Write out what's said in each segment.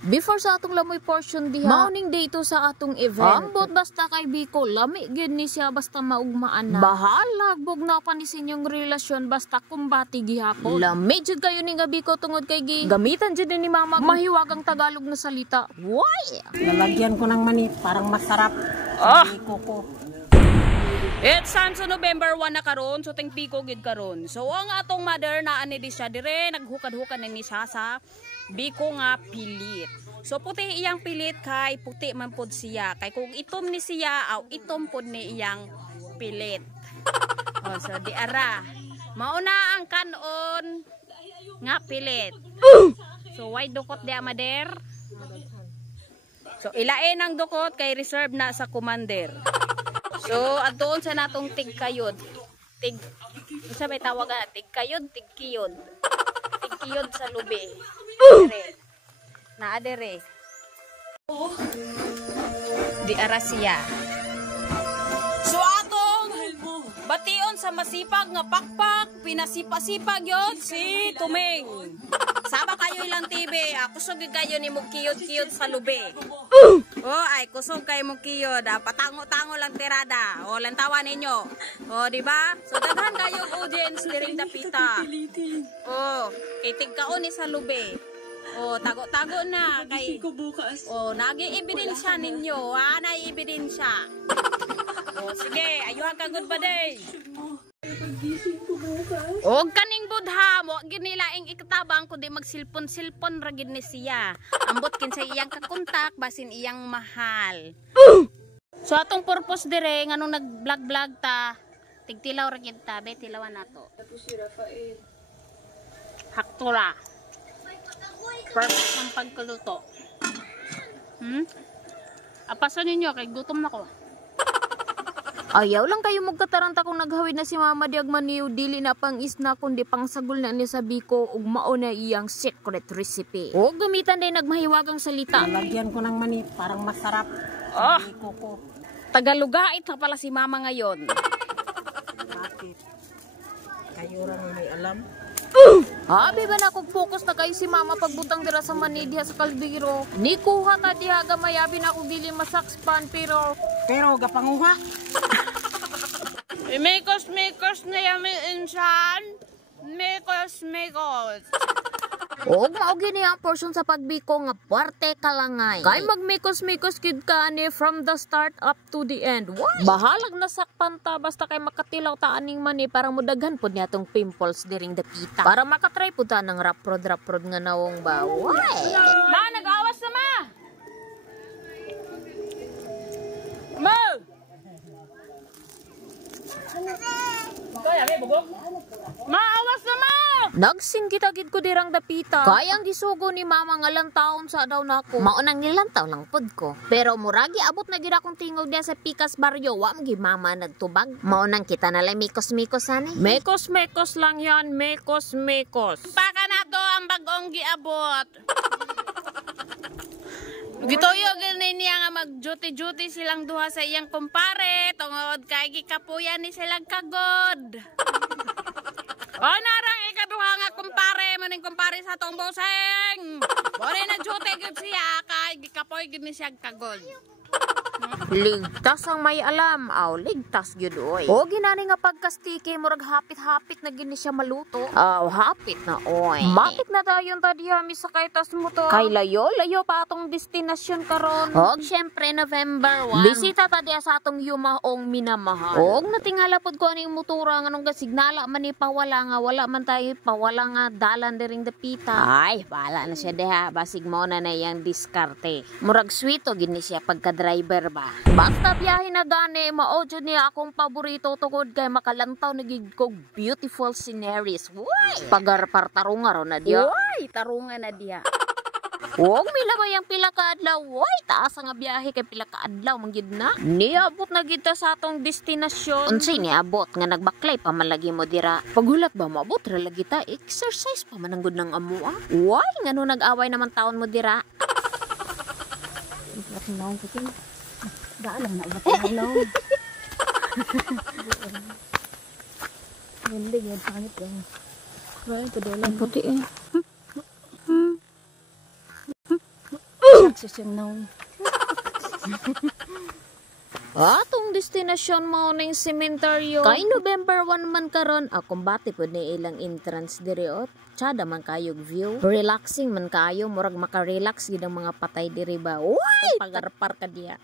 Before sa atong lamoy portion diha, morning day to sa atong event. Ambot basta kay Biko, lami gid ni siya basta maugmaan na. Bahala, bug na pa ni sinyong relasyon basta kumbati gihapon. Lami jud kayo ni nga Biko tungod kay gamitan jud ni mama mahiwagang Tagalog na salita. Why? Lalagyan ko ng mani, parang masarap. Biko ko. It's time so November 1 na karon, so ting Biko gid karon. So ang atong mother na ani di siya dire naghukad-hukad ni siya sa Biko nga pilit. So puti iyang pilit kay puti man pod siya. Kay kung itom ni siya aw itom pod ni iyang pilit. Oh, so di ara. Mauna ang kanon nga pilit. So why dukot di amader? So ilain ang dukot kay reserve na sa commander. So, adoon sa natong tigkayod. Isa may tawag na tigkayod, tigkiyod. Tigkiyod sa lubi. Naadere. Di ara siya. So, atong bation sa masipag nga pakpak, pinasipa-sipag yun si Tuming. Saba kayo ilang TV, kusog kayo ni mo kiyod-kiyod sa lubi. Oh, ay kusog kayo mo kiyod, patango-tango lang tirada. O, lantawan ninyo. O, di ba? So, daghan kayo audience diring dapita. O, itig kaon ni sa lubi. O, tago-tago na. Kay, o, nag-i-ebidensya ninyo. Ha, nai-ebidensya. O, sige, ayuhan ka good ba day? O kaning budha mo ginilaing ikatabang kundi magsilpon-silpon ra gid ni siya. Ambot kinsa iyang kakontak basin iyang mahal. So atong purpose dire nganong nag-vlog ta tigtilaw ra gid ta be tilawan nato. Haktura. Perfect ang pagkuluto. Apason ninyo kay gutom na ko. Ayaw lang kayo magkataranta kung naghawid na si mama diag maniw dili na pang isna kundi pang sagol na ni sa Biko ug mao na iyang secret recipe. O gamitan din nagmahiwagang salita. Lalagyan ko ng mani, parang masarap. Biko ko. Tagalogait na pala si mama ngayon. Bakit? Kayo lang may alam. Abi ba na kung focus na kayo si mama pagbutang dira sa mani diha sa kalbiro. Ni kuha ta diha gamay abi na ako dili masakspan pero gapanguha. Mekos na yami insan. Mekos. Og mao gini ang portion sa pagbiko nga parte kalangay. Kay magmikos-mikos kid ka ani from the start up to the end. Why? Bahalag nasakpan ta basta kay makatilaw ta aning mani para mudaghan pod niya tong pimples diring dapita. Para makatry pud ta ng raprod nga nawong ba. Why? Ma, nag-awas na ma. Ma. Maawas na ma! Nagsingkitagid ko dirang dapita. Kayang gisugo ni mama nga lang taon sa daw nako. Maunang nilantaw lang pod ko. Pero muragi abot na gid akong tingog diya sa Pikas Barrio. Wa gi mama nagtubag. Maunang kita na lang mikos-mikos ani. Mekos lang yan, mekos. Paka na to ang bagong giabot. Gitoyo gani niya nga mag-duty silang duha sa iyang kumpare tungod kay gikapuyan ni silang kagod. O narang ikaduha nga kumpare maning kumpare sa tong boseng. Bore na duty gid siya kay gikapoy gid ni siya kagod. Ligtas ang may alam. Aw, ligtas gyud oy. O ginani nga pagkastike murag hapit-hapit na gini siya maluto. Aw, hapit na oy. Bakit na dayon ta diha mi sakay tas motor? Kay layo pa atong destinasyon karon. Og syempre November 1. Bisita ta diha sa atong yumaong minamahal. Og natingala pod ko aning motora nganong gasignala man ni pawala nga wala man tayo pawala nga dalan diring dapita. Ay, bala na siya diha basig mo na iyang diskarte. Murag sweet o gini siya pagka-driver ba. Basta biyahe na gani, mao jud niya akong paborito tungod kay makalantaw na gid kog beautiful sceneries. Why? Pagarpar tarunga na diya. Why? Tarunga na diya. Huwag milabay ang pila ka adlaw. Why? Taas nga biyahe kay pila ka adlaw man gid na. Niabot na gid ta sa atong destinasyon. Unsay niabot nga nagbaklay pa malagi mo dira. Paghulat ba maabot ra lagi ta? Exercise pa man ang gud ng amuha. Why? Ngano nag-away naman taon mo dira? Daalang na ubat ang halaw. Hindi, yan pangit lang. Kaya, padolan. Puti eh. susyung now. Atong destinasyon mo ning sementeryo. Kay November 1 man karon, akong bati po ni ilang entrance diri ot. Tsada man kayog view. Relaxing man kayo, murag makarelax gid ang mga patay diri ba. Uy, pagarpar ka diya.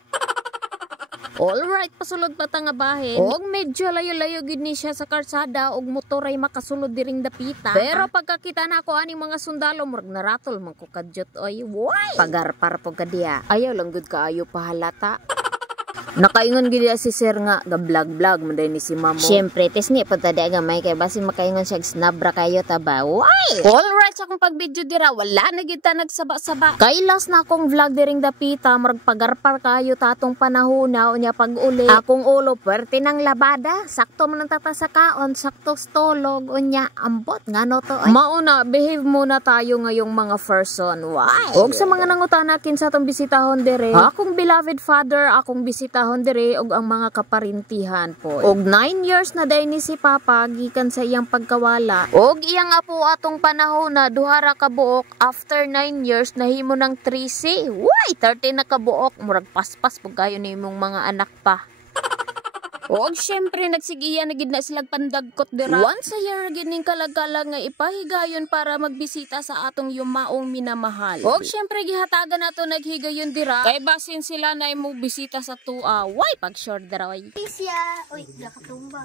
Alright, pasulod pa ta nga bahin. Og medyo layo-layo gid ni siya sa karsada og motor ay makasulod diring dapita. Pero pagkakita na ako ani mga sundalo murag naratol man ko kadyot oy. Uy, pagarpar po ka diya. Ayaw lang gud kaayo pahalata. Nakaingon gid si sir nga ga vlog man ni si mamo. Syempre tesni pa ta aga may kay basin makaingon siya snabra kayo ta ba. Why? Alright sa akong pag-video dira wala na gid ta nagsaba-saba. Kay last na akong vlog diring dapita murag pagarpar kayo tatong panahona unya pag-uli. Akong ulo pwerte nang labada. Sakto man ang tata sa kaon, sakto stolog unya ambot ngano to. Mauna behave muna tayo ngayong mga person. Why? Og sa mga nangutanakin sa atong bisitahon dire, akong beloved father, akong bisitahon dire og ang mga kaparintihan po. Og 9 years na day ni si Papa gikan sa iyang pagkawala. Og iyang apo atong panahon na duha ra ka buok after 9 years nahimo ng 3C. Uy, 30 na ka buok murag paspas pug kayo nimong mga anak pa. Og syempre nagsigiya na gid na silang pandagkot dira. Once a year gid ning kalagkala nga ipahigayon para magbisita sa atong yumaong minamahal. Og syempre gihatagan nato naghigayon dira kay basin sila na imo bisita sa tua. Why pag short dira way. Siya, oy, nakatumba.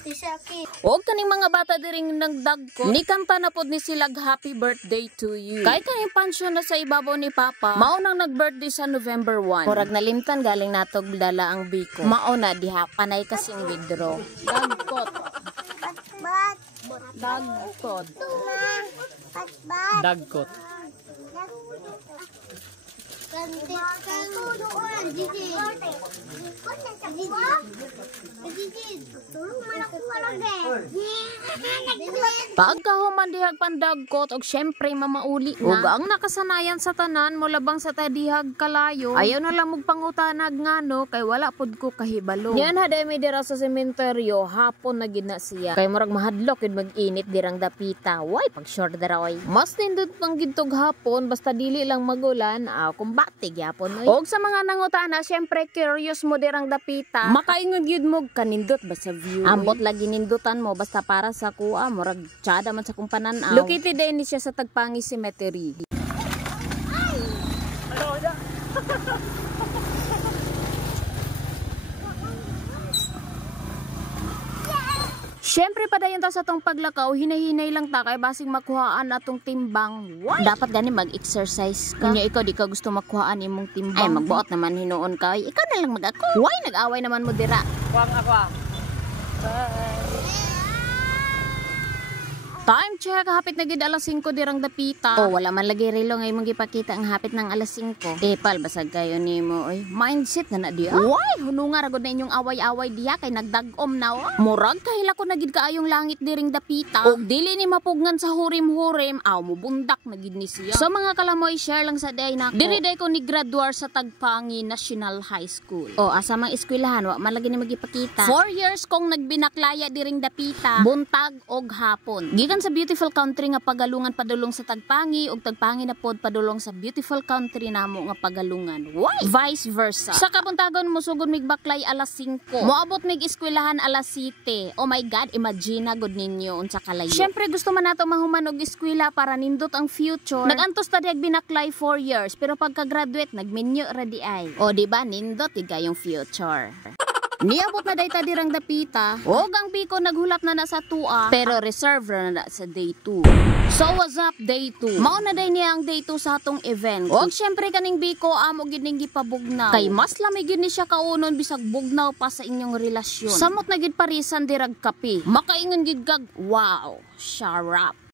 Siya ki. Og kaning mga bata diring nagdagkot, ni kanta na pod ni silag happy birthday to you. Kay kaning pansyon na sa ibabaw ni Papa, mao nang nag-birthday sa November 1. Murag nalimtan galing natog dala ang biko. Mao na diha panay kasing withdraw. Dagkot. Bat. Dagkot. Bat. Dagkot. Tunuan, Gigi. Tulong man ako malagi. Pagkahuman dihag pandagkot og syempre mamauli na. Og ang nakasanayan sa tanan mo labang sa tadihag kalayo. Ayaw na lang magpangutanag ngano kay wala pod ko kahibalo. Yan haday mi dira sa sementeryo hapon na gid na siya. Kay murag mahadlok gid mag-init dirang dapita. Why pag short dara oy. Mas nindot pang gintog hapon basta dili lang magulan. Kung batig yapon oy. Og sa mga nangutana syempre curious mo dirang dapita. Makaingon gyud mo kanindot ba sa view. Ambot lagi nindutan mo basta para sa kuha murag tsada man sa kung pananaw. Located din siya sa Tagpangi Cemetery. Syempre padayon ta sa tong paglakaw, hinahinay lang ta kay basig makuhaan atong timbang. What? Dapat gani mag-exercise ka. Kunya ikaw di ka gusto makuhaan imong timbang. Ay magbuot naman hinuon ka. Ikaw na lang mag-ako. Why nag-away naman mo dira? Kuwang ako ah. Time check, hapit na gid alas 5 dirang dapita. Oh, wala man lagi relo ngay mong gipakita ang hapit ng alas 5. Epal basag kayo nimo oy. Mindset na diya. Why? Hununga ra gud na inyong away-away diya kay nagdagom na oh. Murag kahila ko na gid kaayong langit diring dapita. Og dili ni mapugnan sa hurim-hurim, mubundak na gid ni siya. So mga kalamoy, share lang sa day nako. Diri day ko ni graduar sa Tagpangi National High School. Oh, asa mang eskwelahan wa man lagi ni magipakita. 4 years kong nagbinaklaya diring dapita, buntag og hapon. Gikan sa beautiful country nga pagalungan padulong sa Tagpangi ug Tagpangi na pod padulong sa beautiful country namo nga pagalungan. Why? Vice versa. Sa kabuntagon mo sugod mig baklay alas 5. Moabot mig eskwelahan alas 7. Oh my God, imagine na gud ninyo unsa kalayo. Syempre gusto man nato mahuman og eskwela para nindot ang future. Nagantos ta diag binaklay 4 years pero pagka-graduate nagmenyo ra di ay. O di ba nindot igayong future. Niabot na dayta dirang dapita, og ang biko naghulap na sa tua, pero reserve ra na sa day 2. So what's up day 2? Mao na day niya ang day 2 sa atong event. Og syempre kaning biko amo gid ning gipabugnaw. Kay mas lamig gid ni siya kaunon bisag bugnaw pa sa inyong relasyon. Samot na gid parisan dirag kape. Makaingon gid kag wow, sharap.